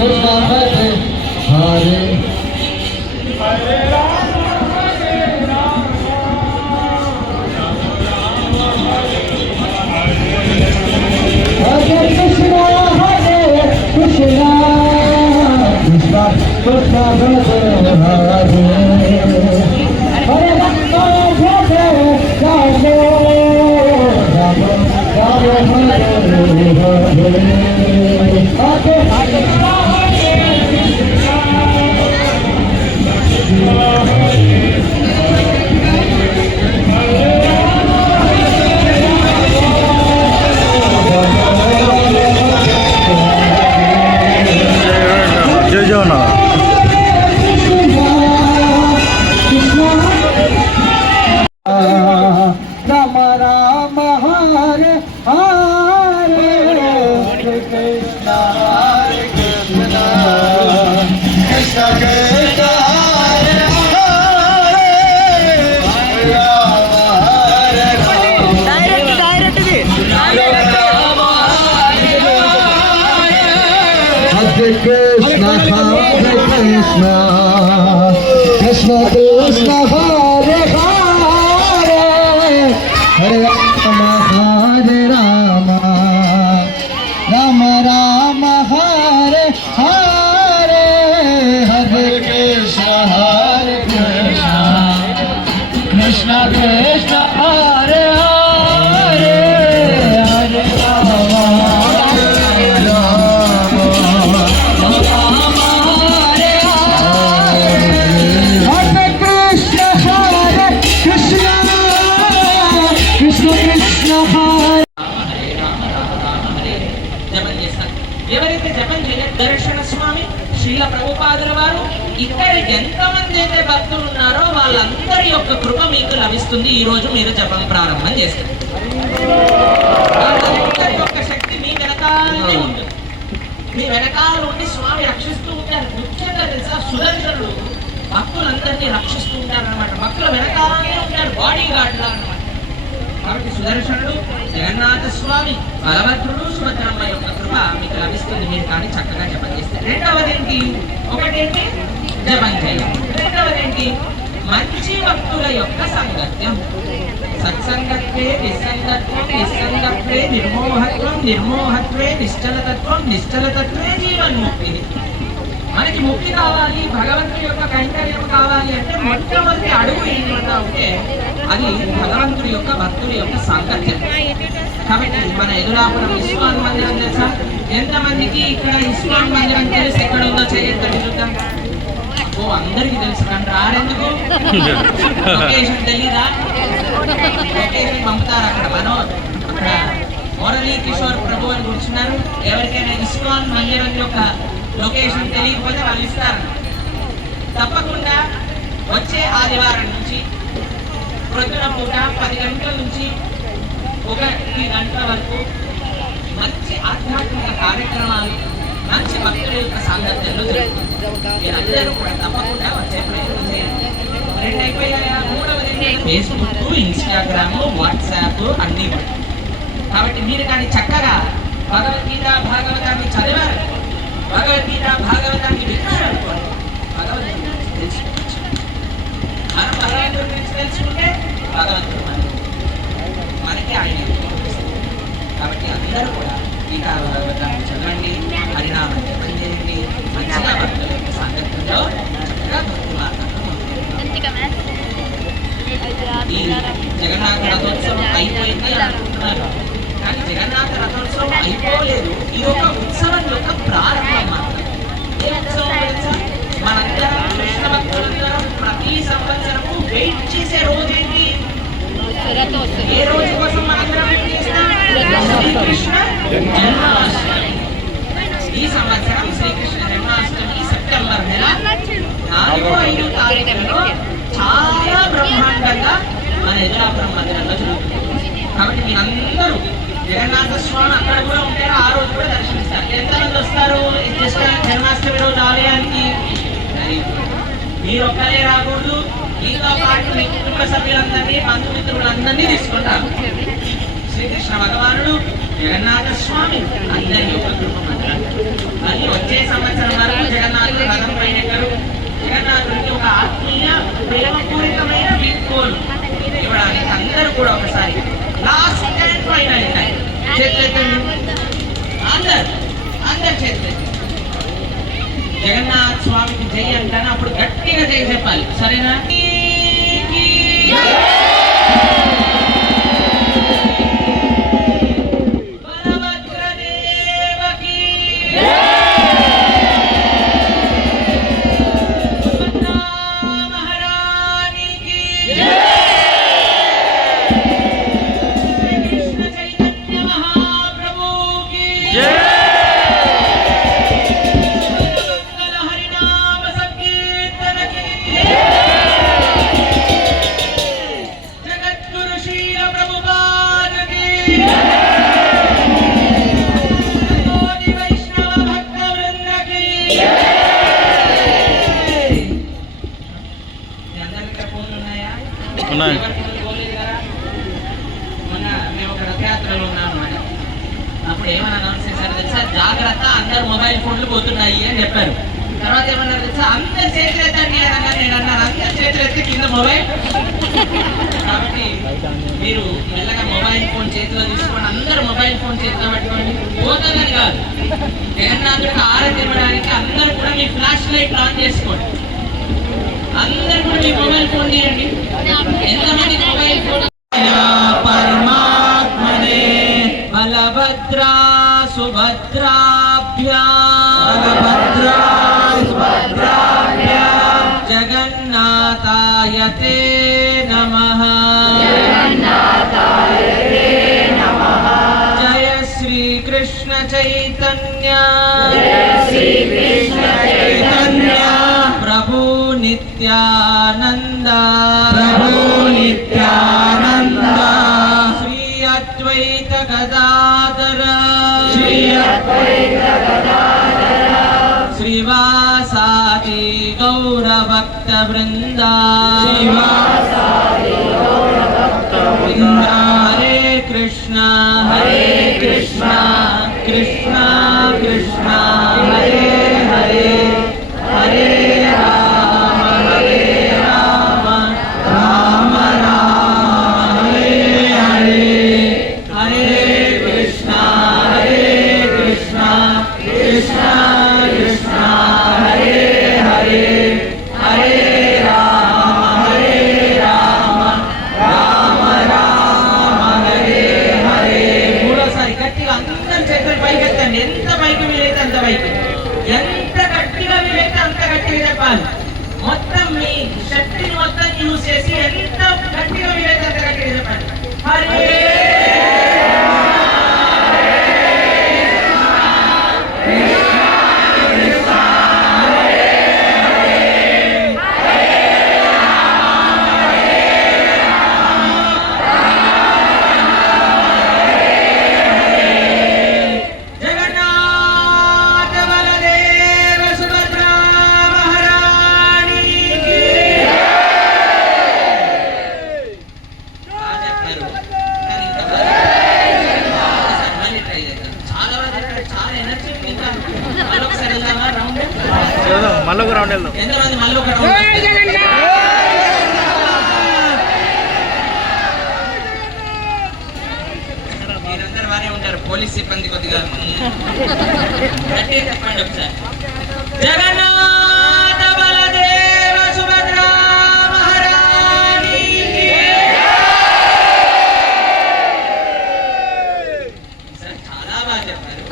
Krishna Hare Krishna Krishna Krishna Hare Hare Hare Rama Hare Rama Rama Rama Hare Hare Hare Krishna Krishna Krishna Hare Hare Hare Rama ఎవరైతే జపం దర్శన స్వామి శ్రీల ప్రభుపాదుల వారు ఇక్కడ ఎంతమంది అయితే భక్తులు ఉన్నారో వాళ్ళందరి యొక్క కృప మీకు లభిస్తుంది. ఈ రోజు మీరు జపం ప్రారంభం చేస్తారు. వాళ్ళందరి యొక్క శక్తి మీ వెనకాలనే ఉంటుంది. మీ వెనకాల ఉండి స్వామి రక్షిస్తూ ఉంటారు. ముఖ్యంగా తెలుసా, సుదర్శనుడు భక్తులందరినీ రక్షిస్తూ ఉంటారు అనమాట. భక్తుల వెనకాలనే ఉంటారు, బాడీ గార్డ్ లా అనమాట. కాబట్టి సుదర్శనుడు, జగన్నాథ స్వామి, బలభద్రుడు, సుభద్రమ్మ యొక్క కృప మీకు లభిస్తుంది. మీరు కానీ చక్కగా జపం చేస్తారు. రెండవదేంటి, ఒకటేంటి జపం చేయాలి. రెండవదేంటి, మంచి భక్తుల యొక్క సంగత్యం. సత్సంగత్వే నిస్సంగత్వం, నిస్సంగత్వే నిర్మోహత్వం, నిర్మోహత్వే నిశ్చలతత్వం, నిశ్చలతత్వే జీవన్ముక్తి. మనకి ముక్తి కావాలి, భగవంతుడి యొక్క కైంకర్యం కావాలి అంటే మొట్టమొదటి అడుగు ఏంటంటే ఉంటే అది భగవంతుడి యొక్క భక్తుడి యొక్క సాంగత్యం. కాబట్టి మన ఎదురాపురం ఇస్కాన్ మందిరం తెలుసా? ఎంతమందికి ఇక్కడ ఇస్కాన్ మందిరం తెలిసి ఎక్కడ ఉందో చేయొద్దని చూద్దాం. ఓ అందరికి తెలుసు కానీ రారెందుకు? లొకేషన్ తెలీదా? లొకేషన్ పంపుతారు. అక్కడ అక్కడ మురళీ కిషోర్ ప్రభు అని కూర్చున్నారు. ఎవరికైనా ఇస్కాన్ మందిరం యొక్క లొకేషన్ తెలియకపోతే వాళ్ళు ఇస్తారు. తప్పకుండా వచ్చే ఆదివారం నుంచి ప్రొద్దున పూట 10 గంటల నుంచి 1 గంటల వరకు మంచి ఆధ్యాత్మిక కార్యక్రమాలు, మంచి భక్తుల యొక్క సాంగత్యంలో మీరందరూ కూడా తప్పకుండా వచ్చే ప్రయత్నం చేయండి. 2 అయిపోయాయా? 3వది ఫేస్బుక్, ఇన్స్టాగ్రామ్, వాట్సాప్ అన్నీ. కాబట్టి మీరు కానీ చక్కగా భగవద్గీత భాగవతాన్ని చదివారు, భగవద్గీత భాగవతాన్ని విన్నారనుకోండి, భగవద్గీత తెలుసుకోవచ్చు. మనం భగవంతుడి గురించి తెలుసుకుంటే భగవంతుడు మనకి ఆయన. కాబట్టి అందరూ కూడా గీతా భాగవతాన్ని చదవండి, హరినామం జపం చేయండి, మంచిగా భక్తుల యొక్క సాంగత్యంలో చక్కగా భక్తి మార్గంలో ఈ జగన్నాథ రథోత్సవం అయిపోయింది అనుకుంటున్నారు. కానీ జగన్నాథ రథోత్సవం అయిపోలేదు. ఈ యొక్క ఉత్సవం యొక్క ప్రారంభం మాత్రం. ఏ ఉత్సవం తెలుసా? మనందరం కృష్ణ భక్తులందరం ప్రతి సంవత్సరము వెయిట్ చేసే రోజు ఏంటి? ఏ రోజు కోసం మనందరం వెయిట్ చేస్తాం? శ్రీకృష్ణ జన్మాష్టమి. ఈ సంవత్సరం శ్రీకృష్ణ జన్మాష్టమి సెప్టెంబర్ నెల 4-5 తారీఖులలో చాలా బ్రహ్మాండంగా మన ఎదురాపురం మందిరంలో జరుగుతుంది. కాబట్టి మీరందరూ జగన్నాథ స్వామి అక్కడ కూడా ఉంటారు, ఆ రోజు కూడా దర్శనిస్తారు. ఎంతమంది వస్తారు జన్మాష్టమి రోజు ఆలయానికి? మీరు ఒక్కరే రాకూడదు, మీతో పాటు మీ కుటుంబ సభ్యులందరినీ, బంధుమిత్రులందరినీ తీసుకుంటారు. శ్రీకృష్ణ భగవానుడు, జగన్నాథ స్వామి అందరి యొక్క కృప. మళ్ళీ వచ్చే సంవత్సరం అందరు అందరు చేతులు జగన్నాథ్ స్వామికి జై అంటాను, అప్పుడు గట్టిగా జై చెప్పాలి, సరేనా? మొన్న మేము ఒక రథయాత్రలో ఉన్నాం అన్నమాట. అప్పుడు ఏమన్నా అనౌన్స్ చేశారు తెలుసా? జాగ్రత్త, అందరు మొబైల్ ఫోన్లు పోతున్నాయి అని చెప్పారు. తర్వాత ఏమన్నారు తెలుసా? అందరు చేతులు ఎత్తండి అని అన్నారు. నేను అన్నారు అందరు చేతులు ఎత్తి కింద మొబైల్. కాబట్టి మీరు మెల్లగా మొబైల్ ఫోన్ చేతిలో తీసుకొని అందరూ మొబైల్ ఫోన్ చేతిలో పెట్టుకోండి. పోతుందని కాదు, జగన్నాథుడికి ఆరతి ఇవ్వడానికి అందరూ కూడా మీ ఫ్లాష్ లైట్ ఆన్ చేసుకోండి. అందరూ కూడా మీ మొబైల్ ఫోన్ తీయండి. ఎంతమంది మొబైల్ ఫోన్? పరమాత్మనే బలభద్రా సుభద్రాభ్యాం జగన్నాథాయ తే నమః. జయ శ్రీ కృష్ణ చైతన్య ప్రభు నిత్యానంద శ్రీ అద్వైత గదాధర శ్రీవాసాది గౌరభక్త బృంద హరే కృష్ణ కృష్ణ కృష్ణ హరే హరే హరే రామ రామ రామ హరే హరే హరే కృష్ణ కృష్ణ కృష్ణ హరే హరే హరే రామ రామ రామ హరే హరే. మూడోసారి గట్టిగా అందరి చేతులు పైకెత్తండి. ఎంత పైకి వీలైతే అంత పైకి, ఎంత గట్టిగా వీలైతే అంత గట్టిగా చెప్పాలి. మొత్తం మీ శక్తిని మొత్తం యూజ్ చేసి ఎంత గట్టిగా వీలైతే అంత గట్టిగా చెప్పాలి. హరే మళ్ళీ ఒక రౌండ్ వెళ్దాం. ఎంతమంది మళ్ళీ ఒక రౌండ్? మీరందరూ బాగానే ఉంటారు, పోలీస్ సిబ్బంది కొద్దిగా గట్టిగా చెప్పండి ఒకసారి. జగన్నాథ బలదేవ సుభద్రా మహారాణికి చాలా బాగా చెప్పారు.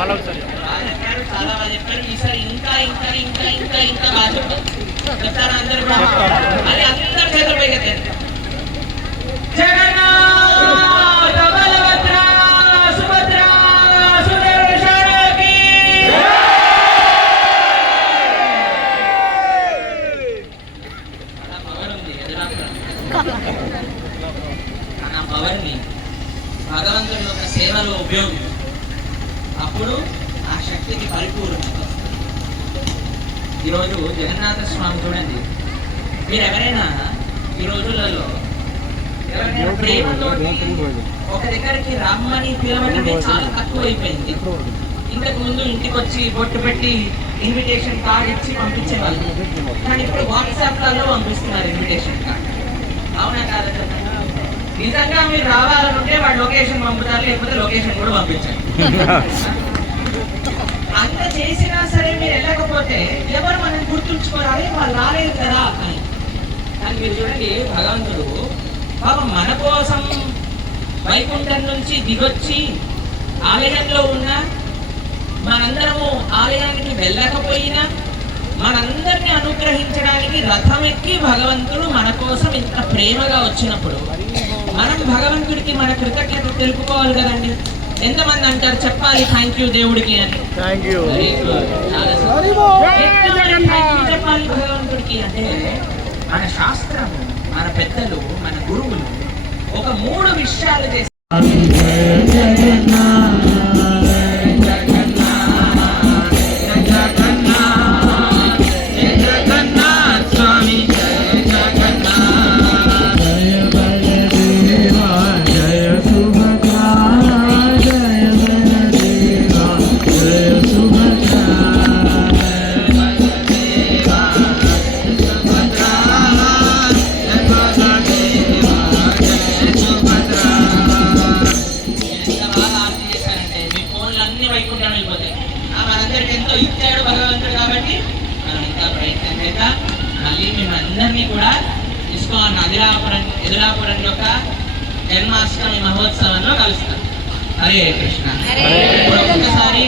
మళ్ళీ ఒకసారి చాలా బాగా చెప్పారు. ఈసారి ఇంకా ఇంకా ఇంకా ఇంకా ఇంకా బాగా చెప్పారు. చెప్తారా అందరూ? అది అందరు చేతులు పైకి ఎత్తండి. జగన్నాథ బలభద్ర సుభద్ర సుదర్శనకి చాలా పవర్ ఉంది. ఆ పవర్ని భగవంతుడి యొక్క సేవలో ఉపయోగించు, అప్పుడు ఆ శక్తికి పరిపూర్ణత. ఈరోజు జగన్నాథ స్వామి చూడండి, మీరు ఎవరైనా ఈ రోజులలో ఎవరైనా ప్రేమతో ఒక దగ్గరికి రమ్మని పిలవడమే చాలా తక్కువైపోయింది. ఇంతకు ముందు ఇంటికి వచ్చి బొట్టు పెట్టి ఇన్విటేషన్ కార్డ్ ఇచ్చి పంపించేవాళ్ళు, కానీ ఇప్పుడు వాట్సాప్లలో పంపిస్తున్నారు ఇన్విటేషన్ కార్డ్. అవునా కాదా చెప్పండి? నిజంగా మీరు రావాలనుంటే వాడు లొకేషన్ పంపుతారు, లేకపోతే లొకేషన్ కూడా పంపించండి. అంత చేసినా సరే మీరు వెళ్ళకపోతే ఎవరు మనం గుర్తుంచుకోవాలి, వాళ్ళు రాలేదు కదా అని. కానీ మీరు చూడండి, భగవంతుడు పాపం మన కోసం వైకుంఠం నుంచి దిగొచ్చి ఆలయంలో ఉన్న మనందరము ఆలయానికి వెళ్ళకపోయినా మనందరినీ అనుగ్రహించడానికి రథం ఎక్కి భగవంతుడు మన కోసం ఇంత ప్రేమగా వచ్చినప్పుడు మనం భగవంతుడికి మన కృతజ్ఞత తెలుపుకోవాలి కదండి. ఎంతమంది అంటారు చెప్పాలి థ్యాంక్ యూ దేవుడికి అని? Thank you. చెప్పాలి భగవంతుడికి అంటే మన శాస్త్రము, మన పెద్దలు, మన గురువులు ఒక 3 విషయాలు చేస్తారు. మనందరికి ఎంతో ఇచ్చాడు భగవంతుడు కాబట్టి మనం ఇంకా ప్రయత్నం చేద్దాం. మళ్ళీ మేమందరినీ కూడా ఇస్కాన్ ఎదులాపురం యొక్క జన్మాష్టమి మహోత్సవంలో కలుస్తాం. హరే కృష్ణ. ఒక్కసారి